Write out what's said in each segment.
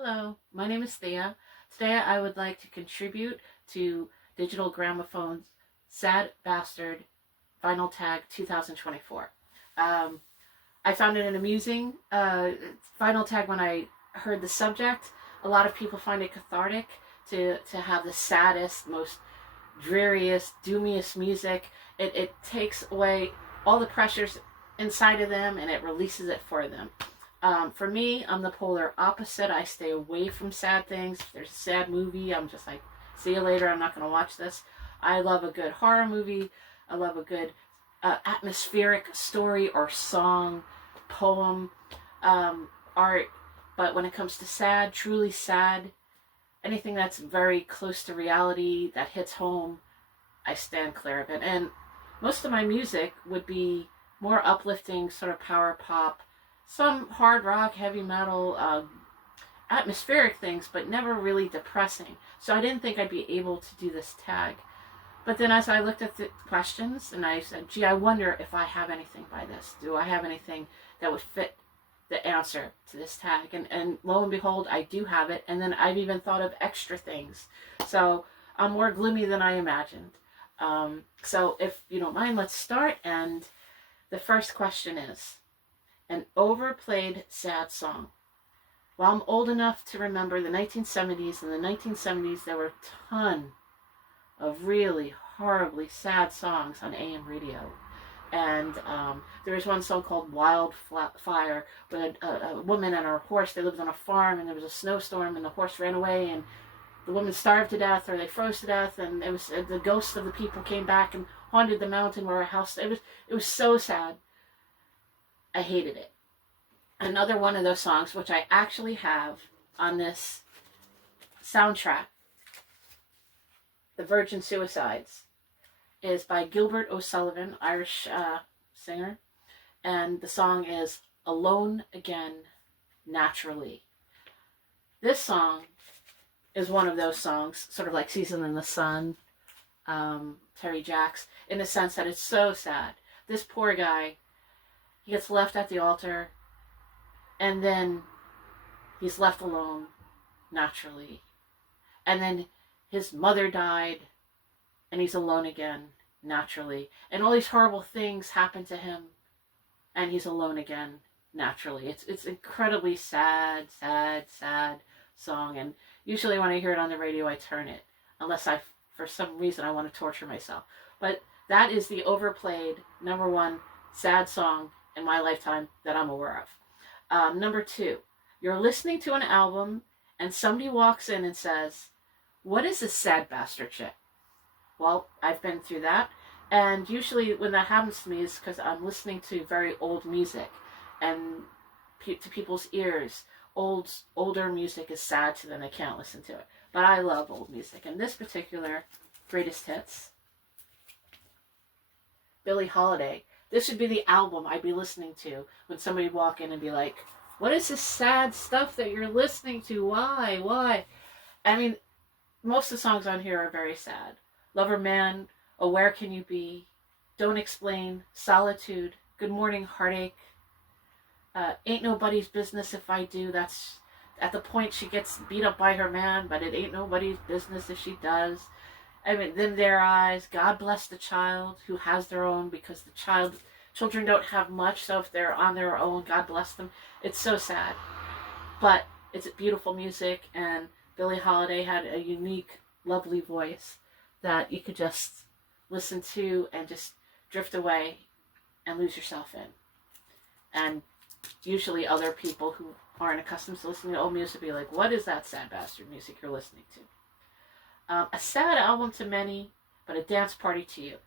Hello, my name is Thea. Today I would like to contribute to Digital Gramophone's Sad Bastard Vinyl Tag 2024. I found it an amusing vinyl tag when I heard the subject. A lot of people find it cathartic to have the saddest, most dreariest, doomiest music. It takes away all the pressures inside of them and it releases it for them. For me, I'm the polar opposite. I stay away from sad things. If there's a sad movie, I'm just like, see you later, I'm not going to watch this. I love a good horror movie. I love a good atmospheric story or song, poem, art. But when it comes to sad, truly sad, anything that's very close to reality, that hits home, I stand clear of it. And most of my music would be more uplifting, sort of power pop, some hard rock, heavy metal, atmospheric things, but never really depressing. So I didn't think I'd be able to do this tag. But then as I looked at the questions, and I said, gee, I wonder if I have anything by this. Do I have anything that would fit the answer to this tag? And lo and behold, I do have it. And then I've even thought of extra things. So I'm more gloomy than I imagined. So if you don't mind, let's start. And the first question is, an overplayed sad song. Well, I'm old enough to remember the 1970s. In the 1970s, there were a ton of really horribly sad songs on AM radio. And there was one song called Wildfire, with a woman and her horse. They lived on a farm, and there was a snowstorm, and the horse ran away, and the woman starved to death, or they froze to death, and it was the ghosts of the people came back and haunted the mountain where a house. It was so sad. I hated it. Another one of those songs, which I actually have on this soundtrack, The Virgin Suicides, is by Gilbert O'Sullivan, Irish singer, and the song is Alone Again, Naturally. This song is one of those songs, sort of like Season in the Sun, Terry Jacks, in the sense that it's so sad. This poor guy, he gets left at the altar, and then he's left alone, naturally. And then his mother died, and he's alone again, naturally. And all these horrible things happen to him, and he's alone again, naturally. It's incredibly sad song. And usually when I hear it on the radio, I turn it, unless for some reason, I want to torture myself. But that is the overplayed #1 sad song in my lifetime that I'm aware of. Number 2, you're listening to an album and somebody walks in and says, what is this sad bastard shit? Well, I've been through that. And usually when that happens to me is because I'm listening to very old music. And to people's ears, older music is sad to them. They can't listen to it. But I love old music. And this particular greatest hits, Billie Holiday. This would be the album I'd be listening to when somebody would walk in and be like, what is this sad stuff that you're listening to? Why? I mean, most of the songs on here are very sad. Lover Man, Oh Where Can You Be, Don't Explain, Solitude, Good Morning Heartache, Ain't Nobody's Business If I Do. That's at the point she gets beat up by her man, but it ain't nobody's business if she does. I mean, Then Their Eyes, God Bless the Child Who Has Their Own, because children don't have much, so if they're on their own, God bless them. It's so sad. But it's beautiful music, and Billie Holiday had a unique, lovely voice that you could just listen to and just drift away and lose yourself in. And usually other people who aren't accustomed to listening to old music be like, what is that sad bastard music you're listening to? A sad album to many, but a dance party to you.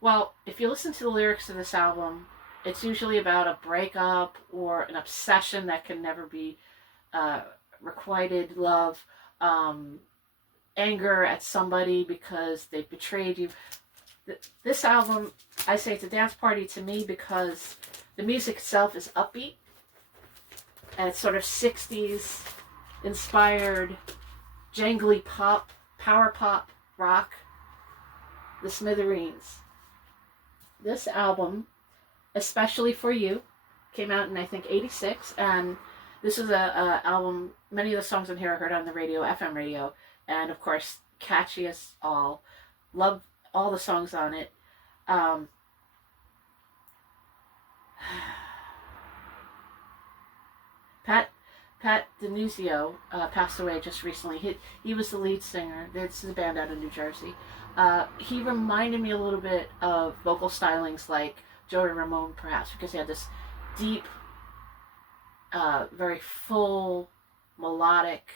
Well, if you listen to the lyrics of this album, it's usually about a breakup or an obsession that can never be requited, love, anger at somebody because they've betrayed you. This album, I say it's a dance party to me because the music itself is upbeat, and it's sort of 60s inspired, jangly pop, power pop, rock, the Smithereens. This album, Especially for You, came out in, I think, 86, and This is a album, many of the songs on here I heard on the radio, FM radio, and of course, catchy as all. Love all the songs on it. Um, Pat Pat Denuzio passed away just recently. He was the lead singer. This is a band out of New Jersey. He reminded me a little bit of vocal stylings like Joey Ramone, perhaps, because he had this deep, very full, melodic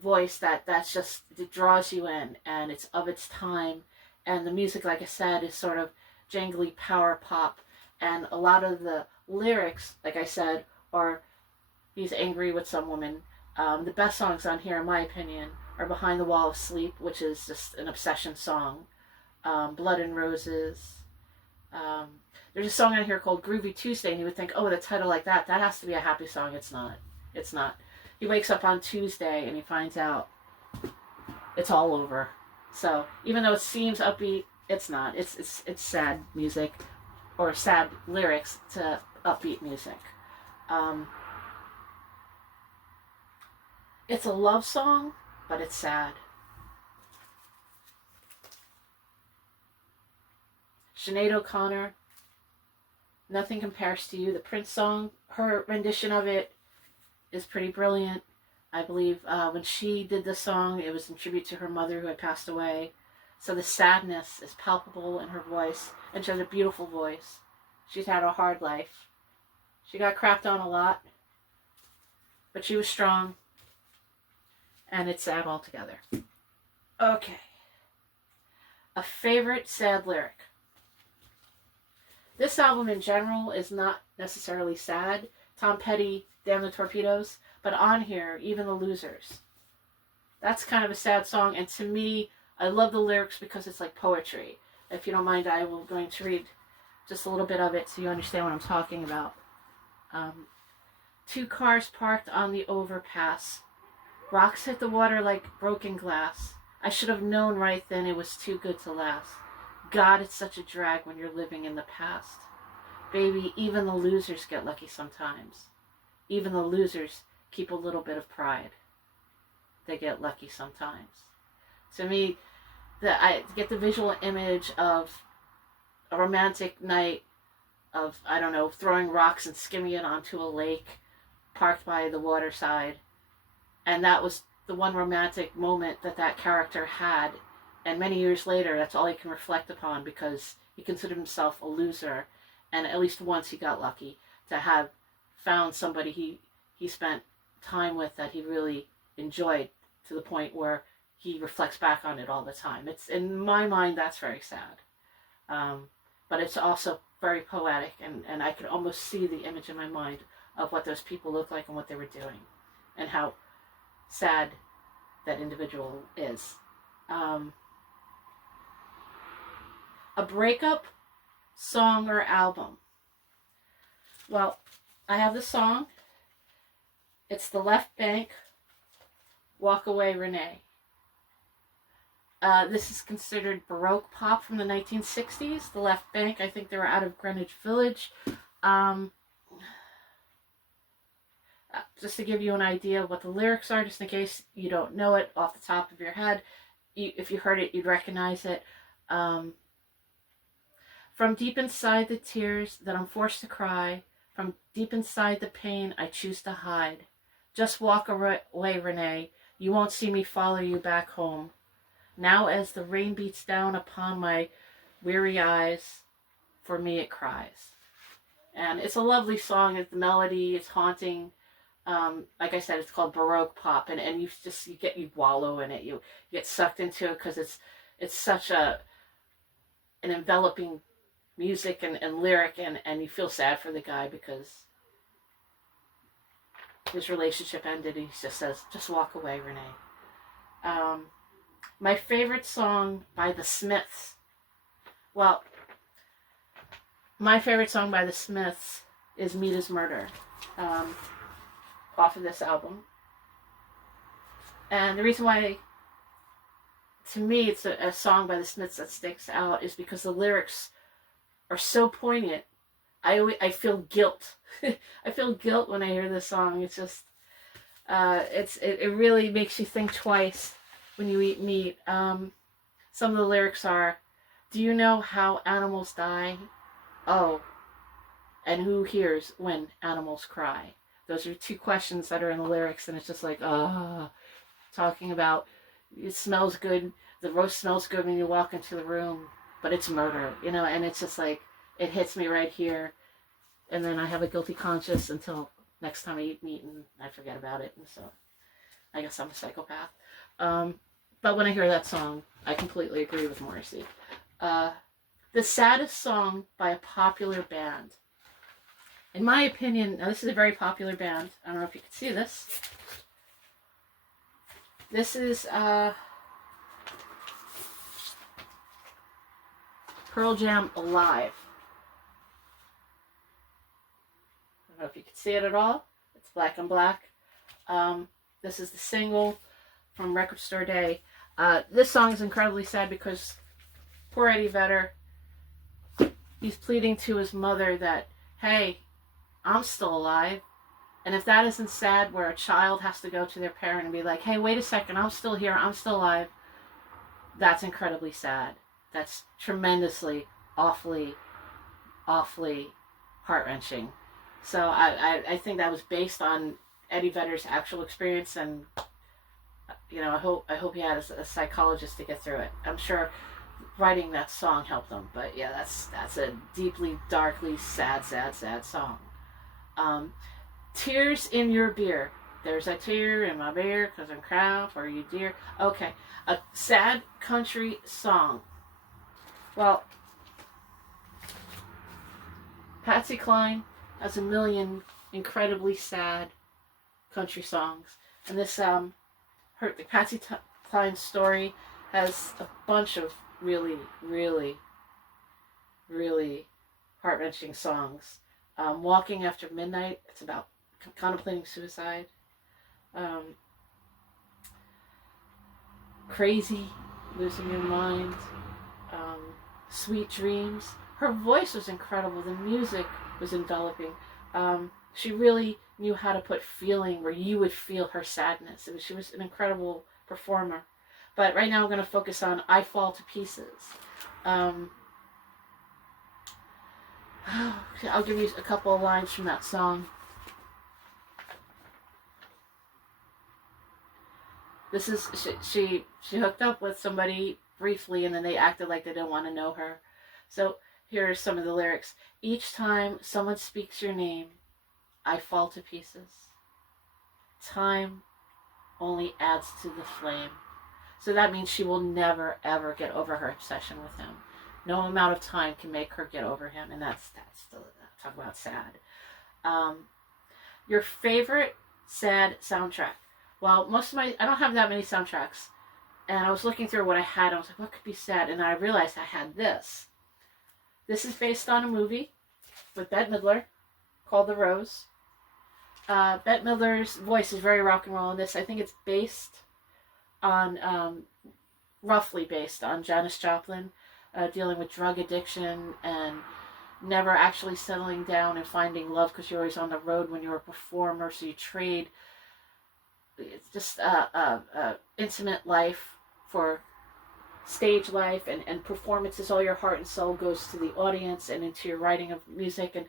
voice that's just, it draws you in, and it's of its time. And the music, like I said, is sort of jangly power pop, and a lot of the lyrics, like I said, are he's angry with some woman. The best songs on here, in my opinion, are Behind the Wall of Sleep, which is just an obsession song. Blood and Roses. There's a song on here called Groovy Tuesday, and you would think, oh, with a title like that has to be a happy song. It's not. It's not. He wakes up on Tuesday and he finds out it's all over. So even though it seems upbeat, it's not. It's sad music, or sad lyrics to upbeat music. It's a love song, but it's sad. Sinead O'Connor, Nothing Compares to You. The Prince song, her rendition of it is pretty brilliant. I believe when she did the song, it was in tribute to her mother who had passed away. So the sadness is palpable in her voice, and she has a beautiful voice. She's had a hard life. She got crapped on a lot, but she was strong, and it's sad altogether. Okay. A favorite sad lyric. This album in general is not necessarily sad. Tom Petty, Damn the Torpedoes, but on here, Even the Losers. That's kind of a sad song, and to me, I love the lyrics because it's like poetry. If you don't mind, I will going to read just a little bit of it so you understand what I'm talking about. Two cars parked on the overpass. Rocks hit the water like broken glass. I should have known right then it was too good to last. God, it's such a drag when you're living in the past. Baby, even the losers get lucky sometimes. Even the losers keep a little bit of pride. They get lucky sometimes. To me, I get the visual image of a romantic night of, I don't know, throwing rocks and skimming it onto a lake parked by the waterside. And that was the one romantic moment that character had. And many years later, that's all he can reflect upon, because he considered himself a loser. And at least once he got lucky to have found somebody he spent time with that he really enjoyed, to the point where he reflects back on it all the time. It's, in my mind, that's very sad. But it's also very poetic, and I could almost see the image in my mind of what those people looked like and what they were doing, and how sad that individual is. A breakup song or album. Well, I have the song. It's The Left Bank, Walk Away Renee. This is considered Baroque pop from the 1960s. The Left Bank, I think they were out of Greenwich Village. Just to give you an idea of what the lyrics are, just in case you don't know it off the top of your head. If you heard it, you'd recognize it. From deep inside the tears that I'm forced to cry, from deep inside the pain I choose to hide, just walk away, Renee. You won't see me follow you back home. Now as the rain beats down upon my weary eyes, for me it cries. And it's a lovely song. It's the melody, it's haunting. Like I said, it's called Baroque pop, and you wallow in it. You get sucked into it because it's such an enveloping music and lyric, and you feel sad for the guy because his relationship ended. He just says, just walk away, Renee. My favorite song by the Smiths. Well, my favorite song by the Smiths is Meat is Murder, off of this album. And the reason why, to me, it's a song by the Smiths that sticks out is because the lyrics are so poignant, I feel guilt. I feel guilt when I hear this song. It's just, it really makes you think twice when you eat meat. Some of the lyrics are, do you know how animals die? Oh, and who hears when animals cry? Those are two questions that are in the lyrics, and it's just like, talking about, it smells good, the roast smells good when you walk into the room, but it's murder, and it's just like, it hits me right here, and then I have a guilty conscience until next time I eat meat, and I forget about it, and so I guess I'm a psychopath. But when I hear that song, I completely agree with Morrissey. The saddest song by a popular band. In my opinion, now this is a very popular band. I don't know if you can see this. This is Pearl Jam Alive. I don't know if you can see it at all. It's black and black. This is the single from Record Store Day. This song is incredibly sad because poor Eddie Vedder, he's pleading to his mother that, hey, I'm still alive. And if that isn't sad, where a child has to go to their parent and be like, hey, wait a second, I'm still here, I'm still alive, that's incredibly sad. That's tremendously, awfully, awfully heart-wrenching. So I think that was based on Eddie Vedder's actual experience, and I hope he had a psychologist to get through it. I'm sure writing that song helped him, but yeah, that's a deeply, darkly sad song. Tears in Your Beer. There's a tear in my beer because I'm crying for you, dear. Okay, a sad country song. Well, Patsy Cline has a million incredibly sad country songs, and this Patsy Cline's story has a bunch of really, really, really heart-wrenching songs. Walking After Midnight, it's about contemplating suicide. Crazy, Losing Your Mind. Sweet Dreams. Her voice was incredible. The music was enveloping. She really knew how to put feeling where you would feel her sadness. She was an incredible performer. But right now I'm going to focus on I Fall to Pieces. I'll give you a couple of lines from that song. This is, she hooked up with somebody briefly, and then they acted like they didn't want to know her. So here are some of the lyrics. Each time someone speaks your name, I fall to pieces. Time only adds to the flame. So that means she will never, ever get over her obsession with him. No amount of time can make her get over him, and that's talk about sad. Your favorite sad soundtrack. Well, I don't have that many soundtracks, and I was looking through what I had, and I was like, what could be sad? And I realized I had this. This is based on a movie with Bette Midler called The Rose. Bette Midler's voice is very rock and roll in this. I think it's roughly based on Janis Joplin, dealing with drug addiction and never actually settling down and finding love because you're always on the road when you're a performer, so you trade. It's just intimate life for stage life, and performances. All your heart and soul goes to the audience and into your writing of music, and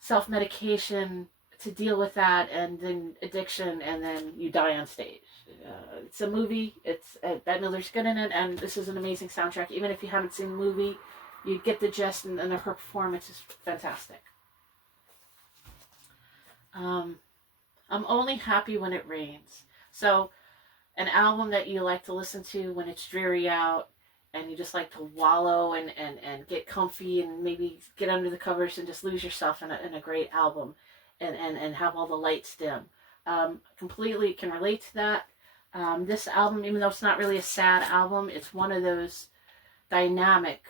self-medication to deal with that, and then addiction, and then you die on stage. It's a movie. It's Bette Midler's good in it, and this is an amazing soundtrack. Even if you haven't seen the movie, you get the gist, and her performance is fantastic. I'm Only Happy When It Rains. So, an album that you like to listen to when it's dreary out, and you just like to wallow and get comfy and maybe get under the covers and just lose yourself in a great album, and have all the lights dim. Completely can relate to that. This album, even though it's not really a sad album, it's one of those dynamic,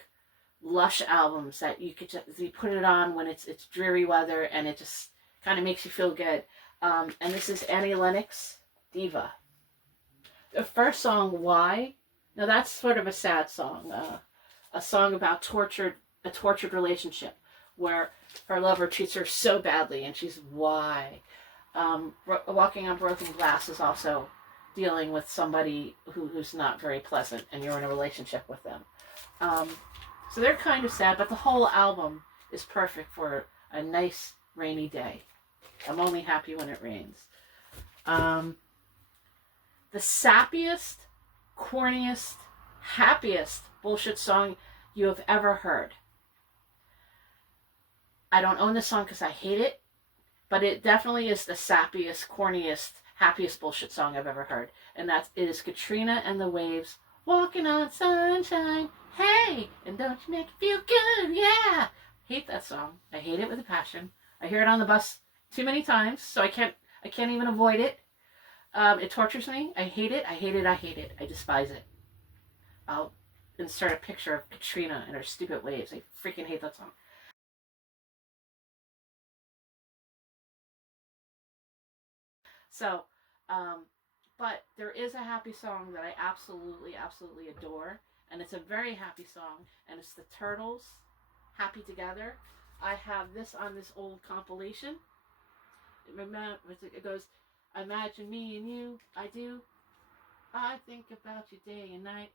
lush albums that you put it on when it's dreary weather, and it just kind of makes you feel good. And this is Annie Lennox, Diva. The first song, Why? Now that's sort of a sad song, a song about a tortured relationship. where her lover treats her so badly, and she's why. Walking on Broken Glass is also dealing with somebody who's not very pleasant, and you're in a relationship with them. So they're kind of sad, but the whole album is perfect for a nice rainy day. I'm only happy when it rains. The sappiest, corniest, happiest bullshit song you have ever heard. I don't own this song because I hate it, but it definitely is the sappiest, corniest, happiest bullshit song I've ever heard. And that is Katrina and the Waves, Walking on Sunshine, hey, and don't you make it feel good, yeah. Hate that song. I hate it with a passion. I hear it on the bus too many times, so I can't even avoid it. It tortures me. I hate it. I hate it. I hate it. I despise it. I'll insert a picture of Katrina and her stupid waves. I freaking hate that song. So, but there is a happy song that I absolutely, absolutely adore, and it's a very happy song, and it's the Turtles, Happy Together. I have this on this old compilation. It goes, imagine me and you, I do. I think about you day and night.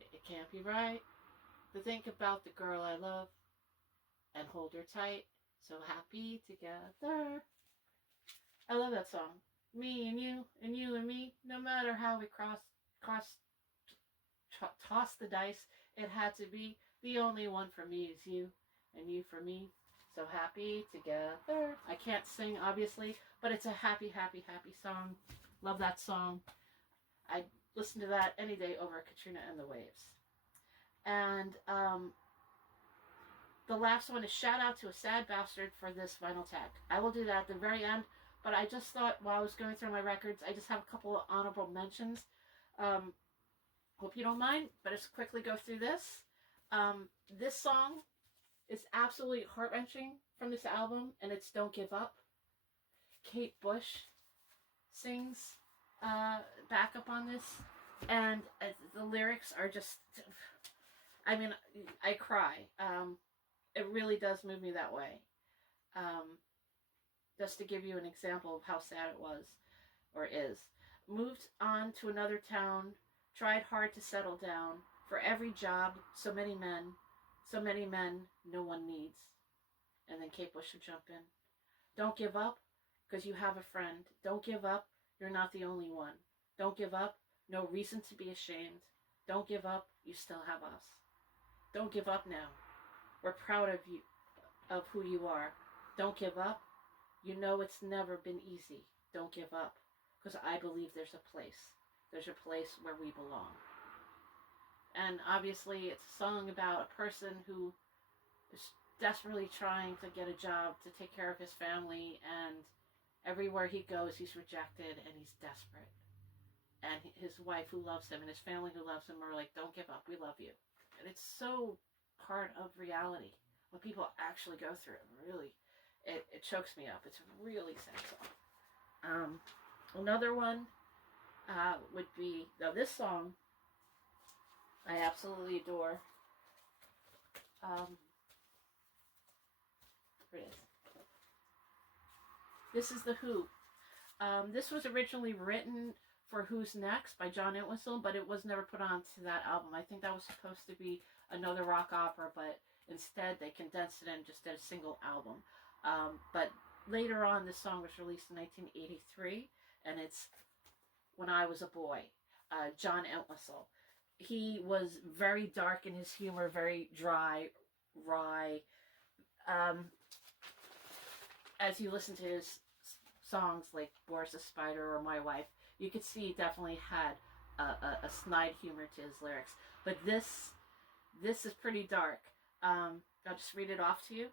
It can't be right to think about the girl I love and hold her tight. So happy together. I love that song. Me and you and me. No matter how we toss the dice, it had to be. The only one for me is you, and you for me. So happy together. I can't sing, obviously, but it's a happy, happy, happy song. Love that song. I listen to that any day over Katrina and the Waves. And the last one is shout out to a sad bastard for this vinyl tag. I will do that at the very end, but I just thought while I was going through my records, I just have a couple of honorable mentions. Hope you don't mind, but let's quickly go through this. This song is absolutely heart-wrenching from this album, and it's Don't Give Up. Kate Bush sings backup on this, and the lyrics are just, I mean, I cry. It really does move me that way. Just to give you an example of how sad it was, or is. Moved on to another town, tried hard to settle down. For every job, so many men, no one needs. And then Kate Bush would jump in. Don't give up, because you have a friend. Don't give up, you're not the only one. Don't give up, no reason to be ashamed. Don't give up, you still have us. Don't give up now. We're proud of you, of who you are. Don't give up. You know it's never been easy. Don't give up, because I believe there's a place. There's a place where we belong. And obviously it's a song about a person who is desperately trying to get a job to take care of his family, and everywhere he goes he's rejected and he's desperate. And his wife who loves him and his family who loves him are like, don't give up, we love you. And it's so part of reality. What people actually go through, really, it chokes me up. It's a really sad song. Another one would be, now this song I absolutely adore. Here it is. This is The Who. This was originally written for Who's Next by John Entwistle, but it was never put onto that album. I think that was supposed to be another rock opera, but instead they condensed it and just did a single album. But later on, this song was released in 1983, and it's When I Was a Boy, John Entwistle. He was very dark in his humor, very dry, wry. As you listen to his songs like Boris the Spider or My Wife, you could see he definitely had a snide humor to his lyrics. But this is pretty dark. I'll just read it off to you.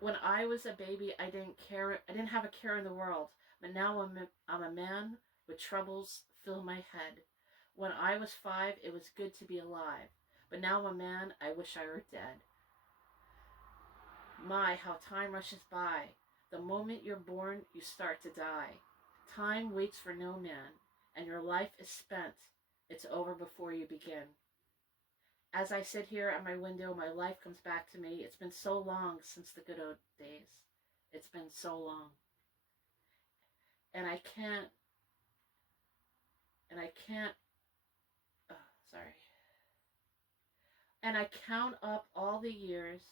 When I was a baby, I didn't have a care in the world. But now I'm a man with troubles fill my head. When I was 5, it was good to be alive. But now I'm a man, I wish I were dead. My, how time rushes by. The moment you're born, you start to die. Time waits for no man, and your life is spent. It's over before you begin. As I sit here at my window, my life comes back to me. It's been so long since the good old days. It's been so long. And I can't, oh, sorry. And I count up all the years,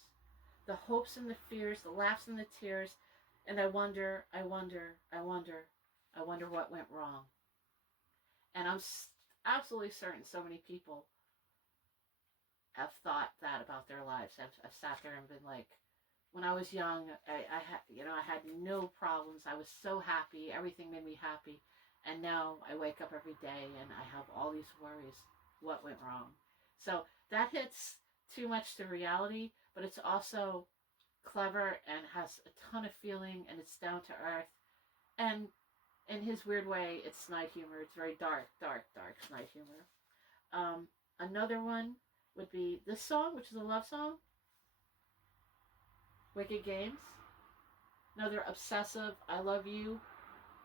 the hopes and the fears, the laughs and the tears, and I wonder what went wrong. And I'm absolutely certain so many people have thought that about their lives. I've sat there and been like, when I was young, I had no problems. I was so happy. Everything made me happy. And now I wake up every day and I have all these worries. What went wrong? So that hits too much to reality, but it's also clever and has a ton of feeling, and it's down to earth. And in his weird way, it's snide humor. It's very dark snide humor. Another one would be this song, which is a love song, Wicked Games. Another obsessive, I love you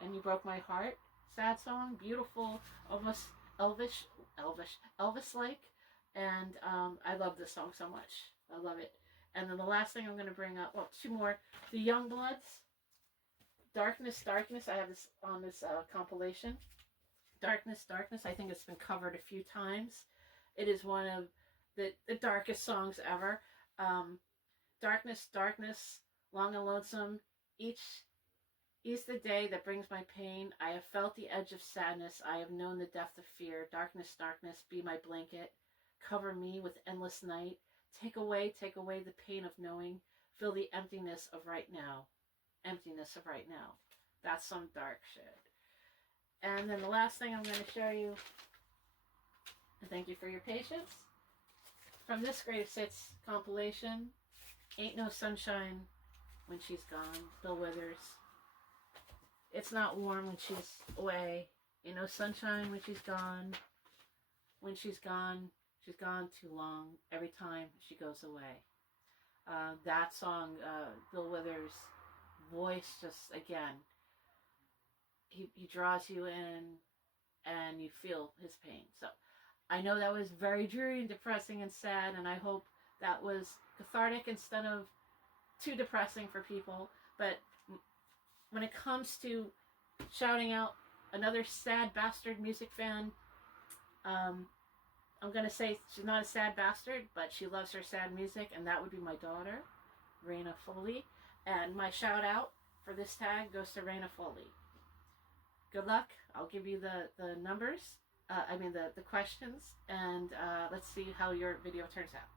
and you broke my heart. Sad song, beautiful, almost Elvis-like. And I love this song so much. I love it. And then the last thing I'm going to bring up, well, two more. The Youngbloods, Darkness, Darkness. I have this on this compilation. Darkness, Darkness. I think it's been covered a few times. It is one of the darkest songs ever. Darkness, darkness, long and lonesome. Each the day that brings my pain. I have felt the edge of sadness. I have known the depth of fear. Darkness, darkness, be my blanket. Cover me with endless night. Take away the pain of knowing. Fill the emptiness of right now. Emptiness of right now. That's some dark shit. And then the last thing I'm going to show you, and thank you for your patience, from this Greatest Hits compilation, Ain't No Sunshine When She's Gone, Bill Withers. It's not warm when she's away. Ain't no sunshine when she's gone. When she's gone too long. Every time she goes away. That song, Bill Withers' voice, just again, he draws you in and you feel his pain. So I know that was very dreary and depressing and sad, and I hope that was cathartic instead of too depressing for people. But when it comes to shouting out another sad bastard music fan, I'm going to say she's not a sad bastard, but she loves her sad music, and that would be my daughter, Raina Foley. And my shout out for this tag goes to Raina Foley. Good luck. I'll give you the numbers, the questions, and let's see how your video turns out.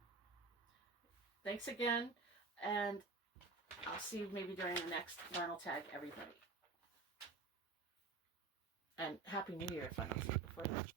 Thanks again, and I'll see you maybe during the next final tag, everybody. And Happy New Year, if I don't see you before that.